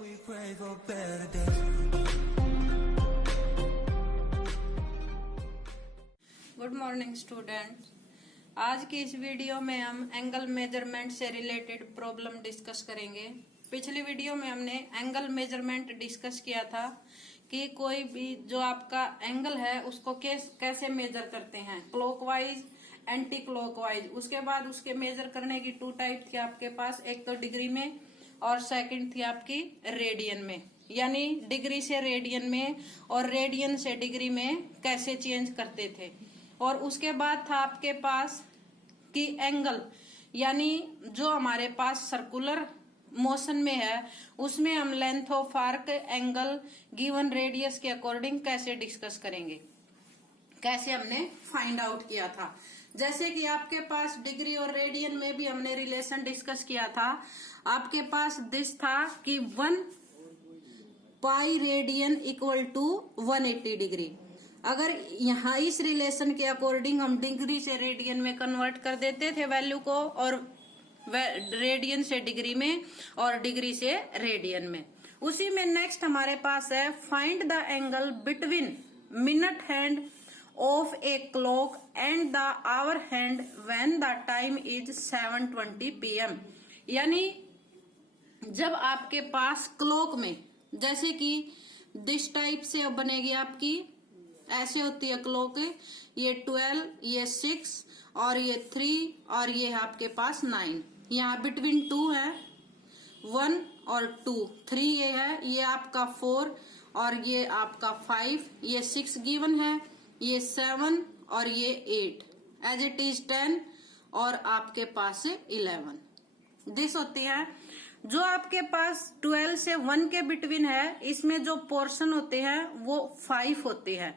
We pray for better days. Good morning student. आज की इस वीडियो में हम एंगल मेजरमेंट से रिलेटेड प्रॉब्लम डिस्कस करेंगे। पिछली वीडियो में हमने एंगल मेजरमेंट डिस्कस किया था कि कोई भी जो आपका एंगल है उसको कैसे मेजर करते हैं, क्लॉकवाइज एंटी क्लॉकवाइज। उसके बाद उसके मेजर करने की टू टाइप थी आपके पास, एक तो डिग्री में और सेकंड थी आपकी रेडियन में, यानी डिग्री से रेडियन में और रेडियन से डिग्री में कैसे चेंज करते थे। और उसके बाद था आपके पास कि एंगल, यानी जो हमारे पास सर्कुलर मोशन में है उसमें हम length of arc angle given radius के अकॉर्डिंग कैसे डिस्कस करेंगे, कैसे हमने फाइंड आउट किया था। जैसे कि आपके पास डिग्री और रेडियन में भी हमने रिलेशन डिस्कस किया था। आपके पास दिस था कि 1 pi radian equal to 180 degree. अगर यहाँ इस रिलेशन के अकॉर्डिंग हम डिग्री से रेडियन में कन्वर्ट कर देते थे वैल्यू को, और रेडियन से डिग्री में और डिग्री से रेडियन में। उसी में नेक्स्ट हमारे पास है find the angle between minute hand of a clock and the hour hand when the time is 7:20 PM। यानी जब आपके पास क्लॉक में, जैसे कि दिस टाइप से अब बनेगी आपकी, ऐसे होती है क्लॉक, ये 12, ये 6 और ये 3 और ये आपके पास 9। यहाँ बिटवीन 2 है, 1 और 2, 3 ये है, ये आपका 4 और ये आपका 5, ये 6 गिवन है, ये 7 और ये 8, एज इट इज 10 और आपके पास 11। दिस होती है जो आपके पास 12 से 1 के बिटवीन है, इसमें जो पोर्शन होते हैं वो 5 होते हैं।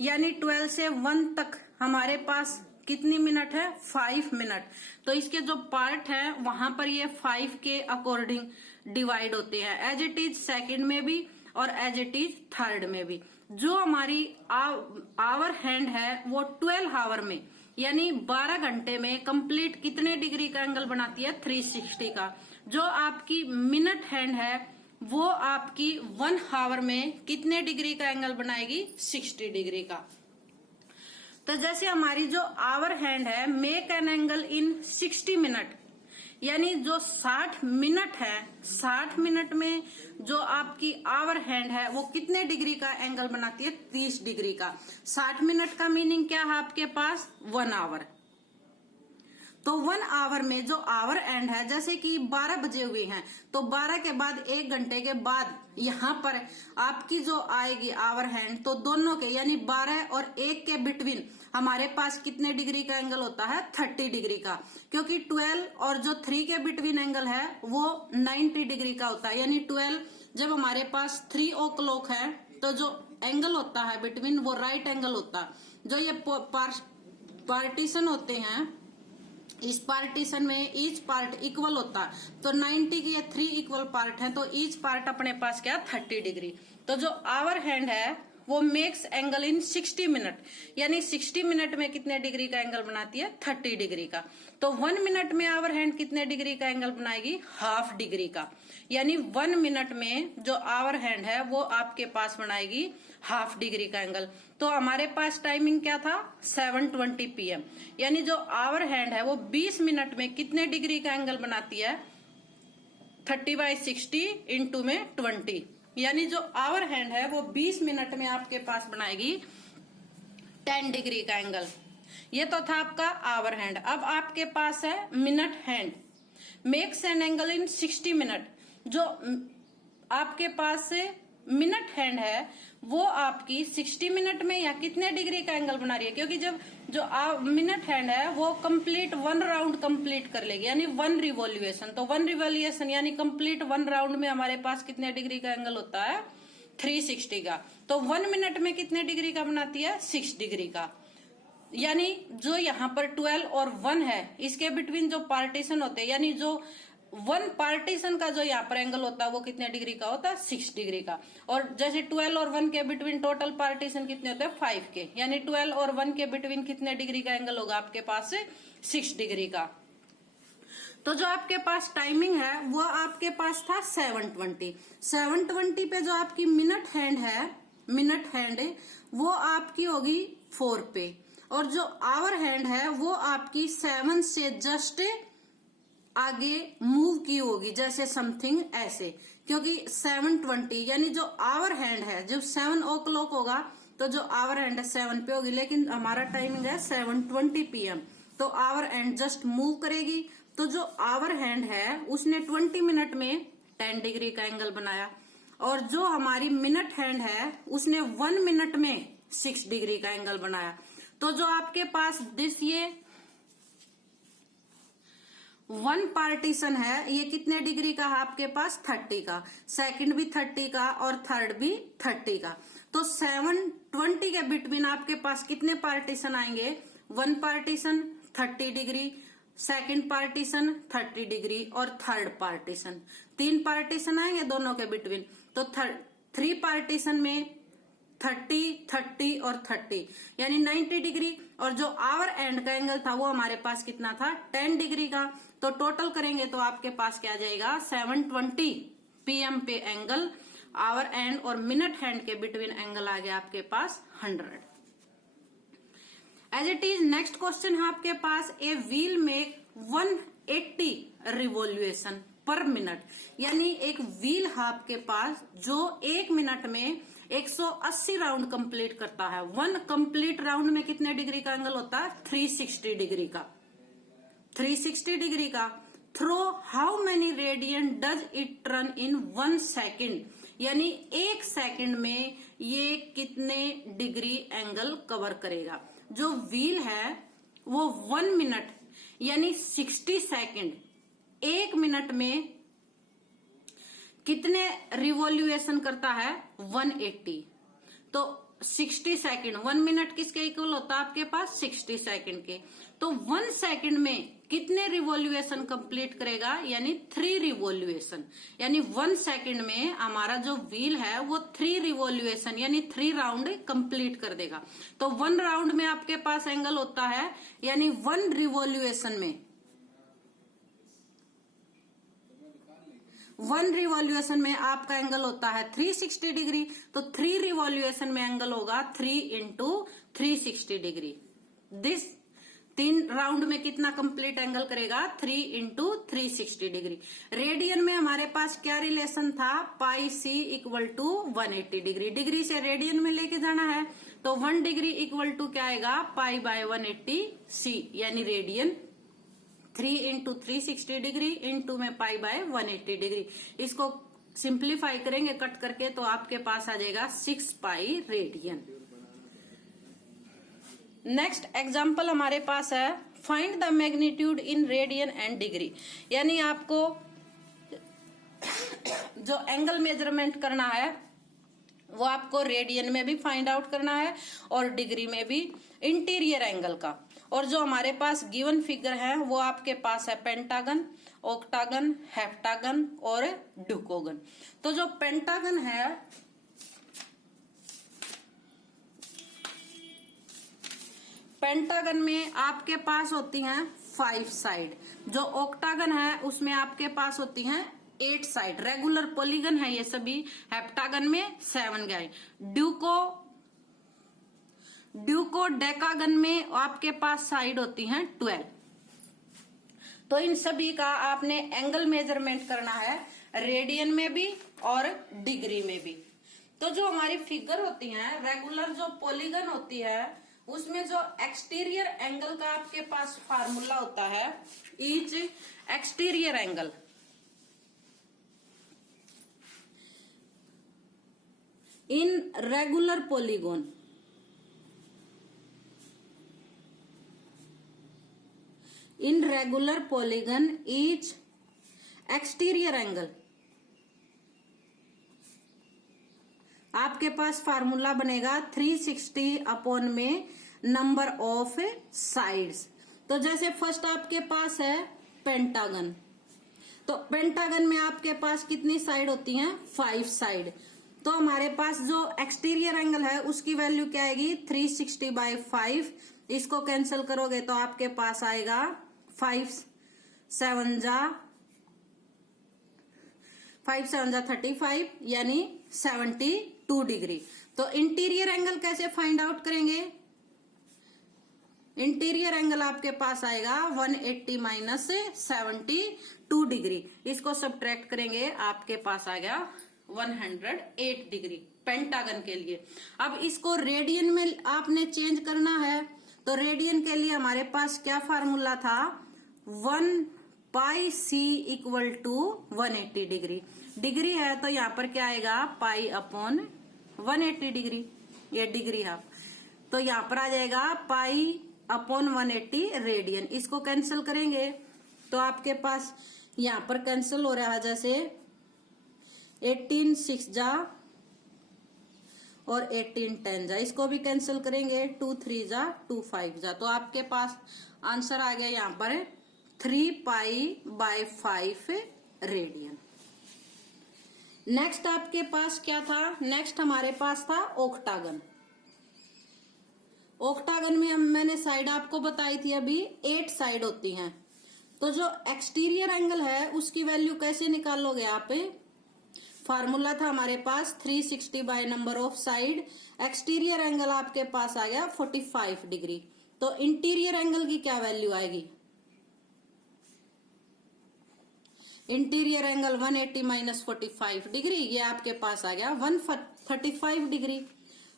यानी 12 से 1 तक हमारे पास कितनी मिनट है, 5 मिनट। तो इसके जो पार्ट है वहां पर ये 5 के अकॉर्डिंग डिवाइड होते हैं, एज इट इज सेकंड में भी और एज इट इज थर्ड में भी। जो हमारी आवर हैंड है वो 12 आवर में, यानी 12 घंटे में कंप्लीट कितने डिग्री का एंगल बनाती है, 360 का। जो आपकी मिनट हैंड है वो आपकी 1 आवर में कितने डिग्री का एंगल बनाएगी, 60 डिग्री का। तो जैसे हमारी जो आवर हैंड है make an angle in 60 minute, यानी जो 60 मिनट है, 60 मिनट में जो आपकी आवर हैंड है वो कितने डिग्री का एंगल बनाती है, 30 डिग्री का। 60 मिनट का मीनिंग क्या है आपके पास, 1 आवर। तो 1 आवर में जो आवर एंड है, जैसे कि 12 बजे हुए हैं तो 12 के बाद 1 घंटे के बाद यहाँ पर आपकी जो आएगी आवर हैंड, तो दोनों के यानी 12 और 1 के बिटवीन हमारे पास कितने डिग्री का एंगल होता है, 30 डिग्री का। क्योंकि 12 और जो 3 के बिटवीन एंगल है वो 90 डिग्री का होता है। यानी 12 जब हमारे पास 3 o'clock है तो जो एंगल होता है बिटवीन वो राइट एंगल होता है। जो ये पार्टीशन होते हैं, इस पार्टीशन में ईच पार्ट इक्वल होता है, तो 90 के ये 3 इक्वल पार्ट हैं, तो ईच पार्ट अपने पास क्या, 30 डिग्री। तो जो आवर हैंड है वो मेक्स एंगल इन 60 मिनट, यानी 60 मिनट में कितने डिग्री का एंगल बनाती है, 30 डिग्री का। तो 1 मिनट में आवर हैंड कितने डिग्री का एंगल बनाएगी, हाफ डिग्री का। यानी 1 मिनट में जो आवर हैंड है वो आपके पास बनाएगी हाफ डिग्री का एंगल। तो हमारे पास टाइमिंग क्या था, 7:20 PM। यानी जो आवर हैंड है वो 20 मिनट में कितने डिग्री का एंगल बनाती है, 30/60 इंटू में 20। यानी जो आवर हैंड है वो 20 मिनट में आपके पास बनाएगी 10 डिग्री का एंगल। ये तो था आपका आवर हैंड। अब आपके पास है minute hand, makes an angle in 60 minute. जो आपके पास से मिनट हैंड है वो आपकी 60 मिनट में या कितने डिग्री का एंगल बना रही है, क्योंकि जब जो मिनट हैंड है वो कंप्लीट 1 राउंड कंप्लीट कर लेगी, यानी 1 रिवॉल्यूशन। तो 1 रिवॉल्यूशन यानी कंप्लीट 1 राउंड में हमारे पास कितने डिग्री का एंगल होता है, 360 का। तो 1 मिनट में कितने डिग्री का बनाती है, 6 डिग्री का। यानी जो यहाँ पर 12 और 1 है इसके बिटवीन जो पार्टीशन होते हैं, यानी जो 1 पार्टीशन का जो यहाँ पर एंगल होता है वो कितने डिग्री का होता है, 6 डिग्री का। और जैसे 12 और 1 के बिटवीन टोटल पार्टीशन कितने होते हैं, 5 के। यानी 12 और 1 के बिटवीन कितने डिग्री का एंगल होगा आपके पास, 6 डिग्री का। तो जो आपके पास टाइमिंग है वो आपके पास था 720। 720 पे जो आपकी मिनट हैंड है वो आपकी होगी 4 पे, और जो आवर हैंड है वो आपकी 7 से जस्ट आगे मूव की होगी, जैसे समथिंग ऐसे, क्योंकि 720 यानी जो आवर हैंड है जब 7 o'clock होगा तो जो आवर हैंड है 7 पे होगी, लेकिन हमारा टाइमिंग है 7:20 PM, तो आवर हैंड जस्ट मूव करेगी। तो जो आवर हैंड है उसने 20 मिनट में 10 डिग्री का एंगल बनाया, और जो हमारी मिनट हैंड है उसने 1 मिनट में 6 डिग्री का एंगल बनाया। तो जो आपके पास ये 1 पार्टीशन है ये कितने डिग्री का है आपके पास? 30 का, सेकंड भी 30 का और थर्ड भी 30 का। तो 720 के बिटवीन आपके पास कितने पार्टीशन आएंगे? 1 partition 30 degree, second partition 30 degree और थर्ड पार्टीशन, 3 पार्टीशन आएंगे दोनों के बिटवीन। तो 3 पार्टीशन में 30, 30 और 30 यानी 90 डिग्री, और जो आवर एंड का एंगल था वो हमारे पास कितना था? 10 डिग्री का। तो टोटल करेंगे तो आपके पास क्या आ जाएगा? 7:20 PM पे एंगल, आवर एंड और मिनट हैंड के बिटवीन एंगल आ गया आपके पास 100। As it is next question है आपके पास, a wheel make 180 revolution per minute, यानी एक व्हील है आपके पास जो 1 मिनट में 180 राउंड कंप्लीट करता है। 1 कंप्लीट राउंड में कितने डिग्री का एंगल होता है? 360 डिग्री का, 360 डिग्री का। Throw how many radian does it turn in 1 second, यानी 1 सेकेंड में ये कितने डिग्री एंगल कवर करेगा। जो व्हील है वो 1 मिनट यानी 60 सेकेंड, 1 मिनट में कितने रिवॉल्यूशन करता है? 180। तो 60 सेकेंड, 1 मिनट किसके इक्वल होता है आपके पास? 60 सेकेंड के। तो 1 सेकेंड में कितने रिवॉल्यूशन कंप्लीट करेगा? यानी 3 रिवॉल्यूशन, यानी 1 सेकेंड में हमारा जो व्हील है वो 3 रिवॉल्यूशन यानी 3 राउंड कंप्लीट कर देगा। तो 1 राउंड में आपके पास एंगल होता है, यानी 1 रिवॉल्यूशन में 1 रिवॉल्यूशन में आपका एंगल होता है 360 डिग्री। तो 3 रिवॉल्यूशन में एंगल होगा 3 × 360 डिग्री। 3 राउंड में कितना कंप्लीट एंगल करेगा? 3 × 360 डिग्री। रेडियन में हमारे पास क्या रिलेशन था? पाई सी इक्वल टू 180 डिग्री। डिग्री से रेडियन में लेके जाना है, तो 1 डिग्री इक्वल टू क्या आएगा? पाई बाय 180 सी, यानी रेडियन। 3 × 360 डिग्री इंटू में पाई बाय 180 डिग्री। इसको सिंप्लीफाई करेंगे कट करके तो आपके पास आ जाएगा 6 पाई रेडियन। नेक्स्ट एग्जाम्पल हमारे पास है, find the magnitude in radian and degree, यानी आपको जो एंगल मेजरमेंट करना है वो आपको रेडियन में भी फाइंड आउट करना है और डिग्री में भी, इंटीरियर एंगल का। और जो हमारे पास गिवन फिगर है वो आपके पास है पेंटागन, ऑक्टागन, हेप्टागन और डुकोगन। तो जो पेंटागन है, पेंटागन में आपके पास होती हैं 5 साइड, जो ऑक्टागन है उसमें आपके पास होती हैं 8 साइड। रेगुलर पॉलीगन है ये सभी। हेप्टागन में 7 गए। ड्यूको डेकागन में आपके पास साइड होती हैं 12। तो इन सभी का आपने एंगल मेजरमेंट करना है, रेडियन में भी और डिग्री में भी। तो जो हमारी फिगर होती है, रेगुलर जो पॉलीगन होती है उसमें जो एक्सटीरियर एंगल का आपके पास फार्मूला होता है, each exterior angle in regular polygon, in regular polygon each exterior angle, आपके पास फार्मूला बनेगा 360 अपॉन में नंबर ऑफ साइड्स। तो जैसे फर्स्ट आपके पास है पेंटागन, तो पेंटागन में आपके पास कितनी साइड होती हैं? 5 साइड। तो हमारे पास जो एक्सटीरियर एंगल है उसकी वैल्यू क्या आएगी? 360/5। इसको कैंसिल करोगे तो आपके पास आएगा 5 7 जा 5 7 जा 35 यानी 72 डिग्री। तो इंटीरियर एंगल कैसे फाइंड आउट करेंगे? इंटीरियर एंगल आपके पास आएगा 180 माइनस 72 डिग्री। इसको सब्ट्रैक्ट करेंगे, आपके पास आ गया 108 डिग्री पेंटागन के लिए। अब इसको रेडियन में आपने चेंज करना है, तो रेडियन के लिए हमारे पास क्या फार्मूला था? 1 पाई सी इक्वल टू 180 डिग्री। डिग्री है तो यहाँ पर क्या आएगा? पाई अपॉन 180 डिग्री, ये डिग्री है। तो यहाँ पर आ जाएगा पाई अपॉन 180 रेडियन। इसको कैंसिल करेंगे तो आपके पास यहाँ पर कैंसिल हो रहा है, जैसे 18 6 जा और 18 10 जा। इसको भी कैंसिल करेंगे, 2 3 जा 2 5 जा। तो आपके पास आंसर आ गया यहाँ पर 3 पाई बाय 5 रेडियन। नेक्स्ट आपके पास क्या था? नेक्स्ट हमारे पास था ओक्टागन। ओक्टागन में मैंने साइड आपको बताई थी अभी 8 साइड होती हैं। तो जो एक्सटीरियर एंगल है उसकी वैल्यू कैसे निकालोगे आप? फार्मूला था हमारे पास 360 by number of side. Exterior angle आपके पास आ गया 45 डिग्री। तो इंटीरियर एंगल की क्या वैल्यू आएगी? इंटीरियर एंगल 180 माइनस 45 डिग्री, ये आपके पास आ गया 135 डिग्री।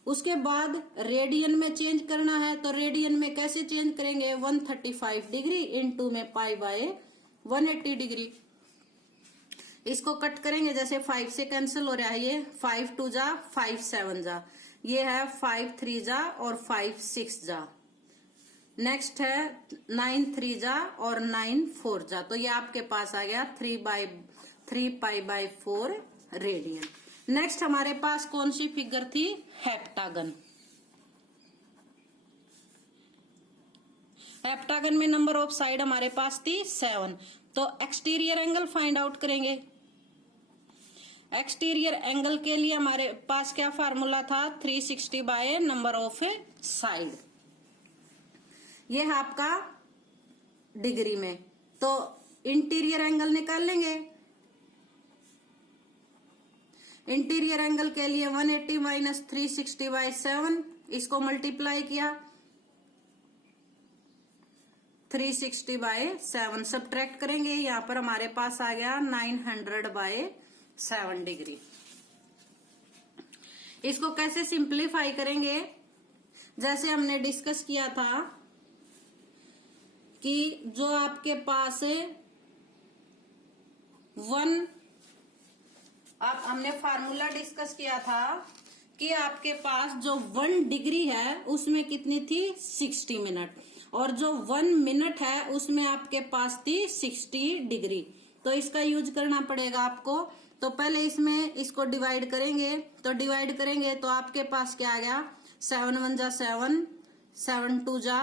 उसके बाद रेडियन में चेंज करना है, तो रेडियन में कैसे चेंज करेंगे? 135 डिग्री इंटू में पाई बाय 180 डिग्री। इसको कट करेंगे, जैसे 5 से कैंसिल हो रहा है, ये 5 2 जा 5 7 जा, ये है 5 3 जा और 5 6 जा। नेक्स्ट है 9 3 जा और 9 4 जा। तो ये आपके पास आ गया 3 पाई बाय 4 रेडियन। नेक्स्ट हमारे पास कौन सी फिगर थी? हेप्टागन। हेप्टागन में नंबर ऑफ साइड हमारे पास थी 7। तो एक्सटीरियर एंगल फाइंड आउट करेंगे। एक्सटीरियर एंगल के लिए हमारे पास क्या फार्मूला था? 360 बाय नंबर ऑफ साइड। ये है आपका डिग्री में। तो इंटीरियर एंगल निकाल लेंगे। इंटीरियर एंगल के लिए 180 माइनस 360 बाय 7, इसको मल्टीप्लाई किया 360 बाय 7, सब्ट्रैक्ट करेंगे, यहाँ पर हमारे पास आ गया 900 बाय 7 डिग्री। इसको कैसे सिंप्लीफाई करेंगे? जैसे हमने डिस्कस किया था कि जो आपके पास हमने फार्मूला डिस्कस किया था कि आपके पास जो 1 डिग्री है उसमें कितनी थी? 60 मिनट, और जो 1 मिनट है उसमें आपके पास थी 60 डिग्री। तो इसका यूज करना पड़ेगा आपको। तो पहले इसमें इसको डिवाइड करेंगे, तो आपके पास क्या आ गया? 7 1 जा 7, 7 2 जा,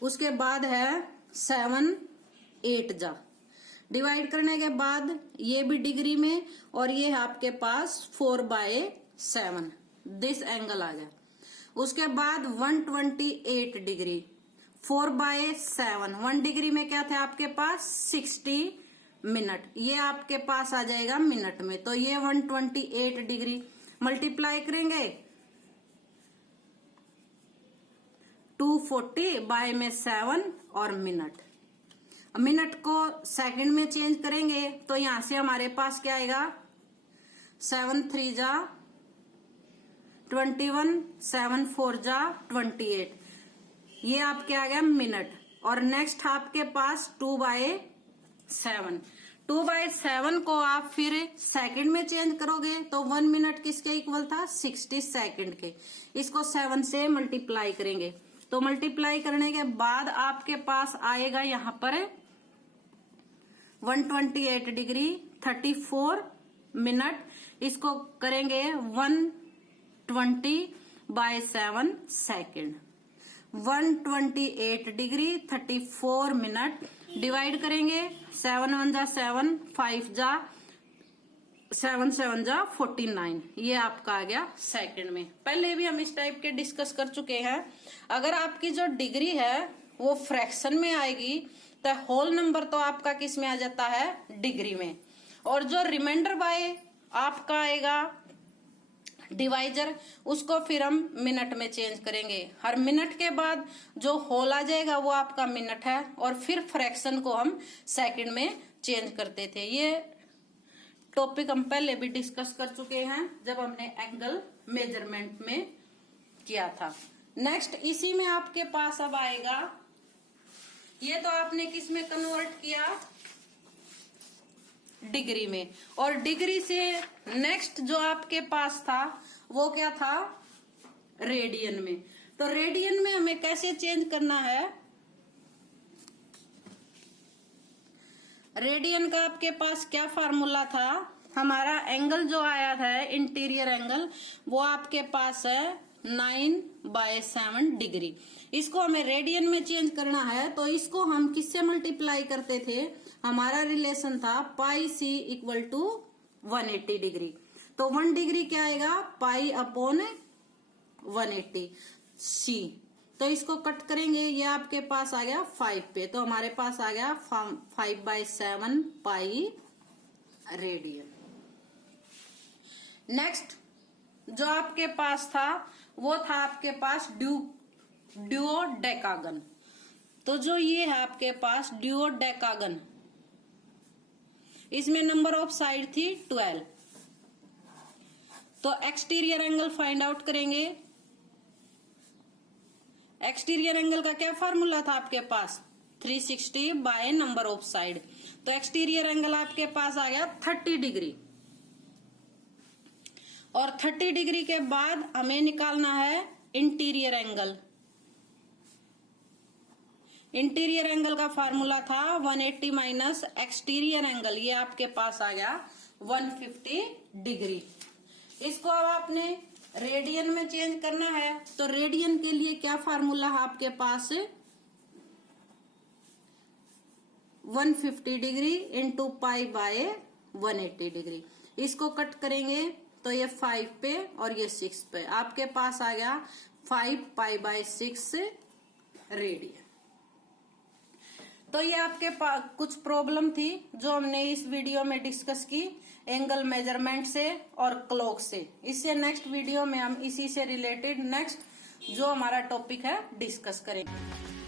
उसके बाद है 7 8 जा। डिवाइड करने के बाद ये भी डिग्री में, और ये है आपके पास 4 बाय 7, दिस एंगल आ गया। उसके बाद 128 डिग्री, 4 बाय 7, 1 डिग्री में क्या था आपके पास? 60 मिनट, ये आपके पास आ जाएगा मिनट में। तो ये 128 डिग्री मल्टीप्लाई करेंगे 240 बाय में 7 और मिनट को सेकंड में चेंज करेंगे, तो यहां से हमारे पास क्या आएगा? 7 3 जा 21, 7 4 जा 28, ये आपके आ गया मिनट। और नेक्स्ट आपके पास 2 बाय 7, 2 बाय 7 को आप फिर सेकंड में चेंज करोगे, तो 1 मिनट किसके इक्वल था? 60 सेकंड के। इसको 7 से मल्टीप्लाई करेंगे, तो मल्टीप्लाई करने के बाद आपके पास आएगा यहाँ पर 128 डिग्री 34 मिनट। इसको करेंगे 120 by 7 second. 128 degree 34 minute divide करेंगे 7 1 जा 7, 5 जा 7 7 जा 49, ये आपका आ गया सेकंड में। पहले भी हम इस टाइप के डिस्कस कर चुके हैं। अगर आपकी जो डिग्री है वो फ्रैक्शन में आएगी, तो होल नंबर तो आपका किस में आ जाता है, डिग्री में। और जो रिमाइंडर बाय आपका आएगा डिवाइजर, उसको फिर हम मिनट में चेंज करेंगे। हर मिनट के बाद जो होल आ जाएगा वो आपका मिनट है, और फिर फ्रैक्शन को हम सेकंड में चेंज करते थे। ये टॉपिक हम पहले भी डिस्कस कर चुके हैं जब हमने एंगल मेजरमेंट में किया था। नेक्स्ट इसी में आपके पास अब आएगा, ये तो आपने किस में कन्वर्ट किया, डिग्री में। और डिग्री से नेक्स्ट जो आपके पास था वो क्या था, रेडियन में। तो रेडियन में हमें कैसे चेंज करना है, रेडियन का आपके पास क्या फार्मूला था, हमारा एंगल जो आया था इंटीरियर एंगल, वो आपके पास है 9/7 डिग्री। इसको हमें रेडियन में चेंज करना है, तो इसको हम किससे मल्टीप्लाई करते थे, हमारा रिलेशन था पाई सी इक्वल टू 180 डिग्री। तो 1 डिग्री क्या आएगा, पाई अपॉन 180 सी। तो इसको कट करेंगे, ये आपके पास आ गया 5 पे, तो हमारे पास आ गया 5/7 पाई रेडियन। नेक्स्ट जो आपके पास था वो था आपके पास ड्यूओडेकागन। तो जो ये है आपके पास ड्यूओडेकागन, इसमें नंबर ऑफ साइड थी 12। तो एक्सटीरियर एंगल फाइंड आउट करेंगे। एक्सटीरियर एंगल का क्या फार्मूला था आपके पास, 360 बाय नंबर ऑफ साइड। तो एक्सटीरियर एंगल आपके पास आ गया 30 डिग्री। और 30 डिग्री के बाद हमें निकालना है इंटीरियर एंगल। इंटीरियर एंगल का फार्मूला था 180 माइनस एक्सटीरियर एंगल, ये आपके पास आ गया 150 डिग्री। इसको अब आपने रेडियन में चेंज करना है, तो रेडियन के लिए क्या फार्मूला है आपके पास, 150 degree into pi by 180 degree. इसको कट करेंगे तो ये 5 पे और ये 6 पे, आपके पास आ गया 5 पाई बाय 6 रेडियन। तो ये आपके पास कुछ प्रॉब्लम थी जो हमने इस वीडियो में डिस्कस की एंगल मेजरमेंट से और क्लॉक से। इससे नेक्स्ट वीडियो में हम इसी से रिलेटेड नेक्स्ट जो हमारा टॉपिक है डिस्कस करेंगे।